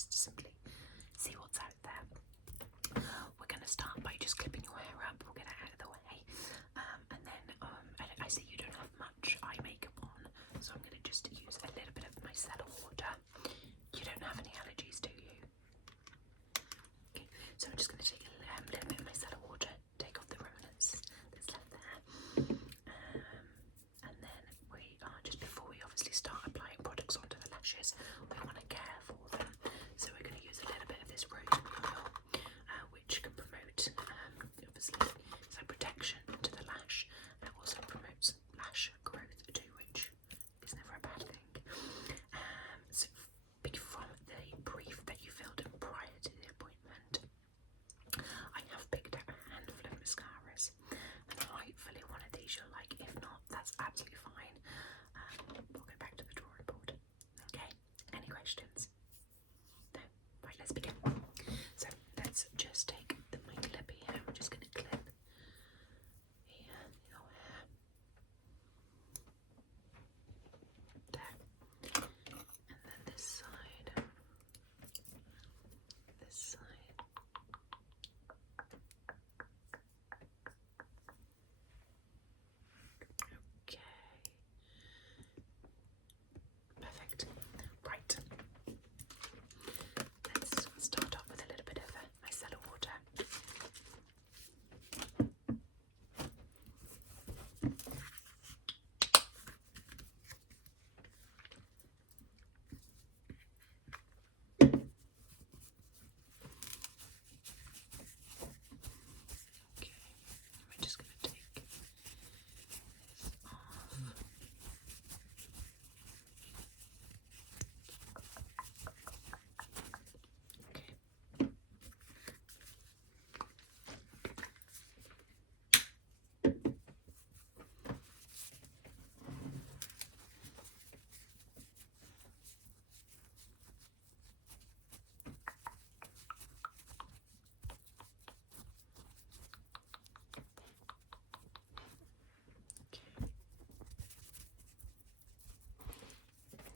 just to simply see what's out there. We're going to start by just clipping your hair up. We'll get it out of the way. And then I see you don't have much eye makeup on, so I'm going to just use a little bit of micellar water. You don't have any allergies, do you? Okay, so I'm just going to take a little bit of micellar water, take off the remnants that's left there. And then we are, just before we obviously start applying products onto the lashes, we want to care for them. So we're going to use a little bit of this rosary oil, which can promote, obviously, so protection to the lash, and it also promotes lash growth too, which is never a bad thing. So from the brief that you filled in prior to the appointment, I have picked out a handful of mascaras, and hopefully one of these you'll like. If not, that's absolutely fine. We'll go back to the drawing board. Okay, any questions? No? Right, let's begin. So let's just take my clip here. We're just going to clip here, your hair. There. And then this side. This side. Okay. Perfect. Right. Let's start off with a little bit of micellar water. Okay, we're just going to take this off. Okay.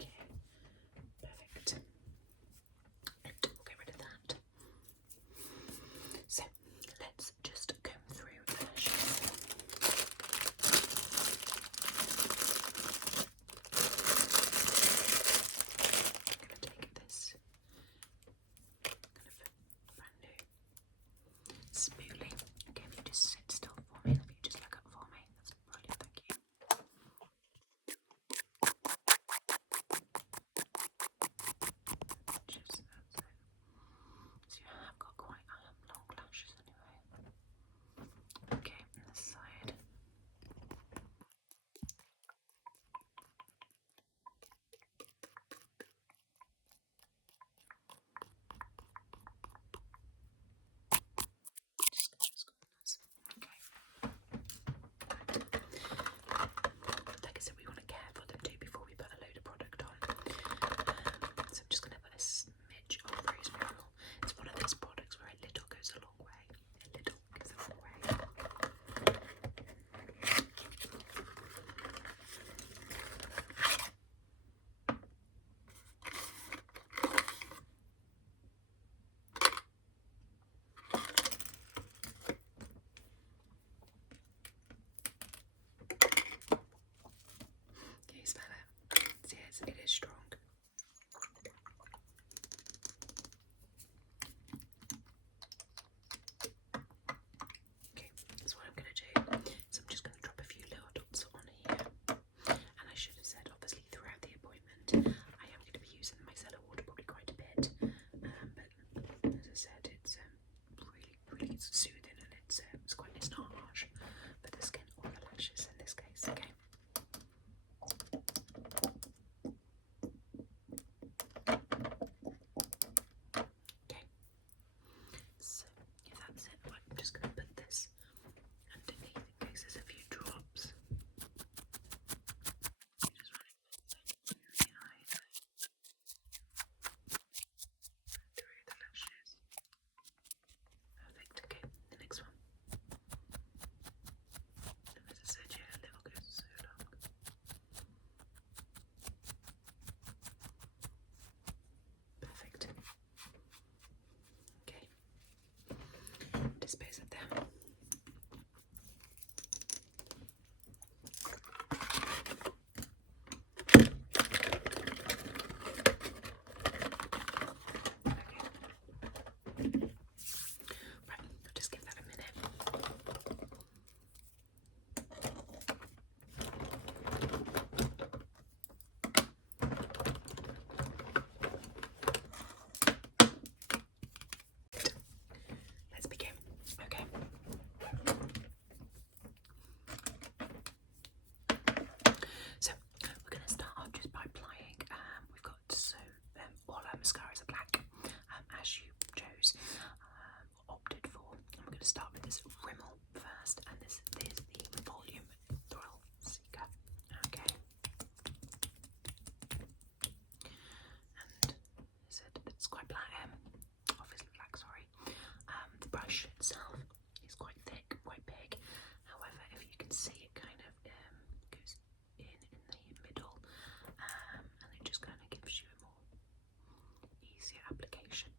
Okay, perfect. And we'll get rid of that. So let's just comb through the lashes. I'm going to take this kind of brand new spoolie. Okay, if you just sit still for me, if you just look up for me, that's brilliant, thank you. Just that's it. So you have got quite long lashes anyway. Okay, on this side. Okay. Like I said, we want to care for them too before we put a load of product on. So I'm just going to put a smidge of rosemary oil. It's one of those products where a little goes a long way. A little goes a long way. Can you smell it? Yes, it is strong. Okay, so what I'm going to do is I'm just going to drop a few little dots on here. And I should have said, obviously, throughout the appointment, I am going to be using the micellar water probably quite a bit. But as I said, it's really soothing, and it's not harsh for the skin or the lashes in this case. Okay. Okay. So yeah, that's it. I'm just going to put this underneath in case there's a few drops. Just run it through the eyes, through the lashes. Perfect. Okay. black, obviously black, sorry. The brush itself is quite thick, quite big. However, if you can see, it kind of goes in the middle, and it just kind of gives you a more easier application.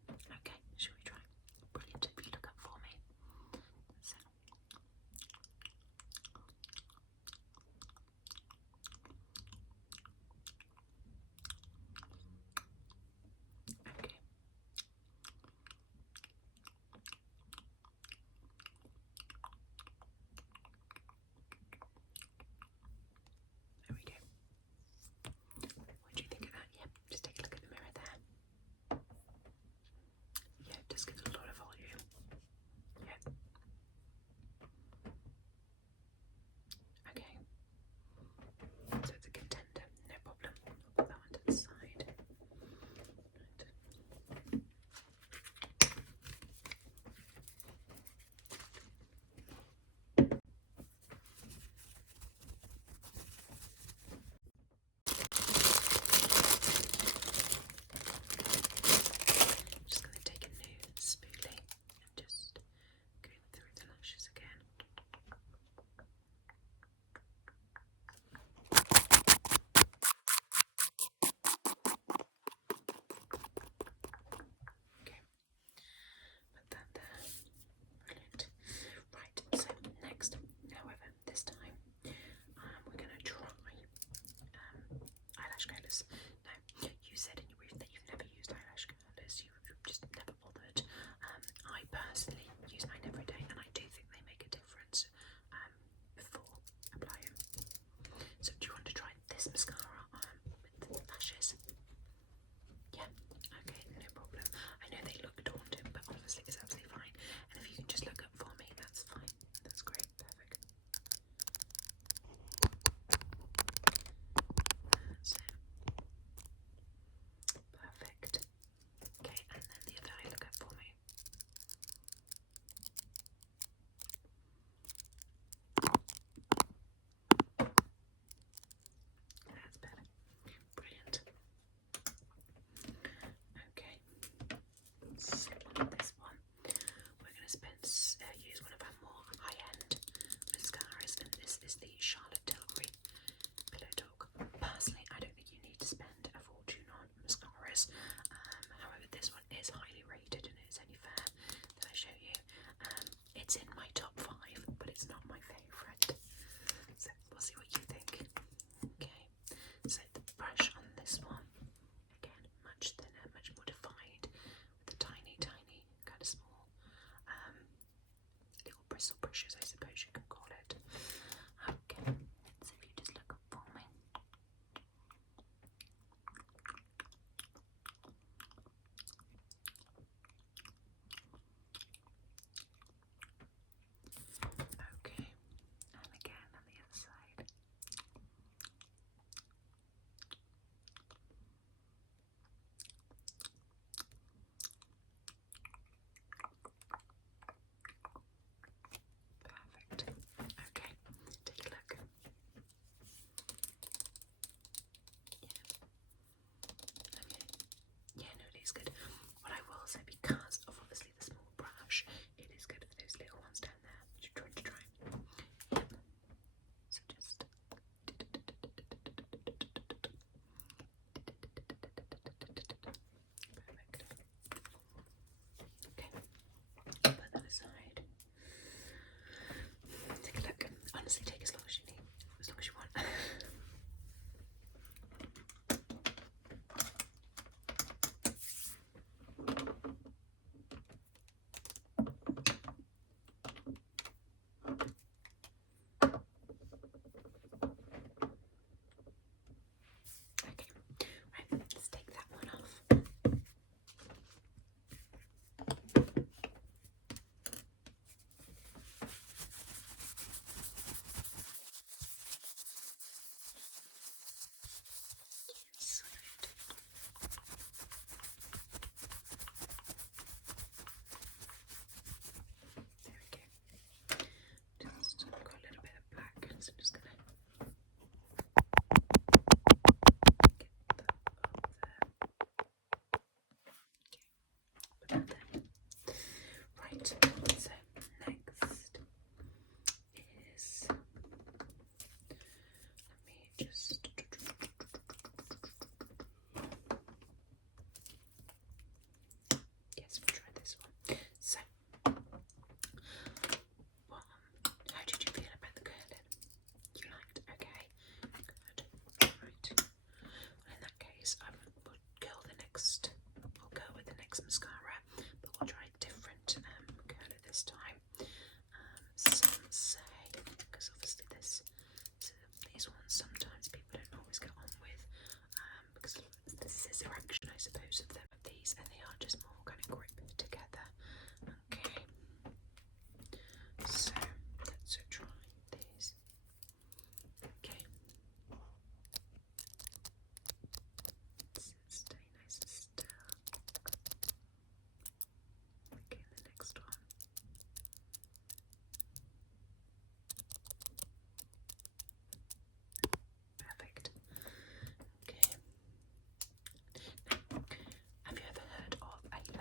Okay, shall we try? Brilliant. If you look up for me. So. Okay. There we go. What do you think of that? Yep, just take a look at the mirror there. Yeah, it does give a lot of volume. Yep. Okay. So it's a contender, no problem. I'll put that one to the side. Right. Just going to take a new spoolie and just go through the lashes again. Okay, put that there. Brilliant. Right, so next, however, this time we're going to try eyelash curlers. Now, you said in your brief that you've never used eyelash curlers, you've just never bothered. I personally use mine every day, and I do think they make a difference before applying. So, do you want to try this mascara with the lashes? Yeah, okay, no problem. I know they look daunting, but honestly, it's absolutely fine. And if you can just look up for me, that's fine. That's great, perfect. That's it. Perfect. Okay, and then the other eye, look up for me. That's better. Brilliant. Okay, so on this one, we're going to use one of our more high-end mascaras, and this is the Charlotte Tilbury Pillow Talk. Personally, I don't think you need to spend a fortune on mascaras. However, this one is highly rated, and it's only fair that I show you. It's in my top 5, but it's not my favourite. So we'll see what you think. Okay, so the brush on this one, again, much thinner, much more defined, with the tiny, tiny, kind of small little bristle brushes, I suppose you could call it. Okay, so if you just look up for me. Okay, and again on the other side. Perfect. Okay, take a look. Yeah, no, it is good. What I will say, because of obviously the small brush, it is good for those little ones down there. You try to try. Yep. So just perfect. Okay. Put that aside. Take a look. Honestly, take as long as you need, as long as you want. about them. Right, so next is, let me just, yes, we'll try this one. So, well, how did you feel about the curling? You liked? Okay, good. Right. Well, in that case, we'll go with the next mascara, but we'll try a different curler this time. Some say, because obviously these ones sometimes people don't always get on with, because the scissor action, I suppose, of these, and they are just more kind of grip together. Okay, so let's try these. Okay, stay nice and still. Okay, the next one. Perfect. Okay. Now, have you ever heard of a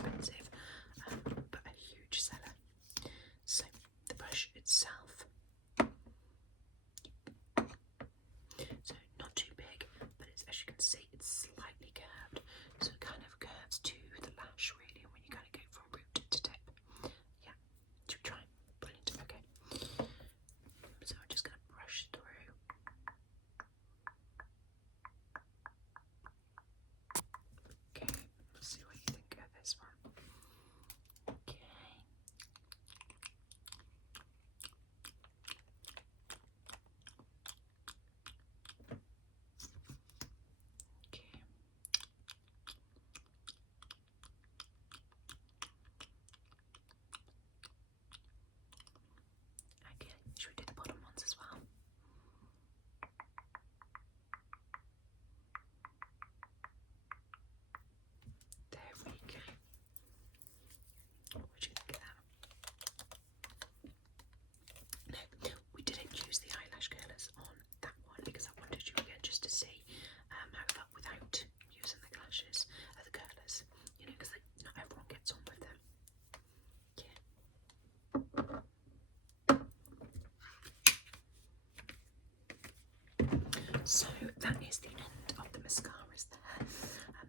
expensive, but a huge seller. So the brush itself, so not too big, but it's, as you can see, it's slightly curved, so it kind of curves to the lash really, when you kind of go from root to tip. Yeah, should we try? Brilliant. Okay. So I'm just going to brush through. Okay, let's see what you think of this one. Okay. Okay. Okay, should we do the bottom ones as well? There we go. What do you think of that? No, we didn't use the eyelash curlers on that one because I wanted you again just to see how it felt without using the lashes, the curlers, you know, because not everyone gets on with them. Yeah. So that is the end of the mascaras there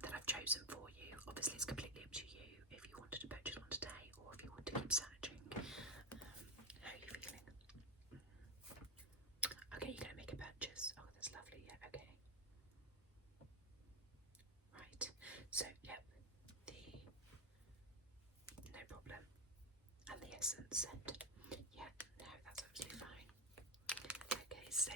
that I've chosen for you. Obviously, it's completely up to you if you wanted to purchase one today or if you want to keep searching. How are you feeling? Okay, you're going to make a purchase. Oh, that's lovely. Yeah, okay. Right. So, yep, no problem. And the essence scent. Yeah, no, that's absolutely fine. Okay, so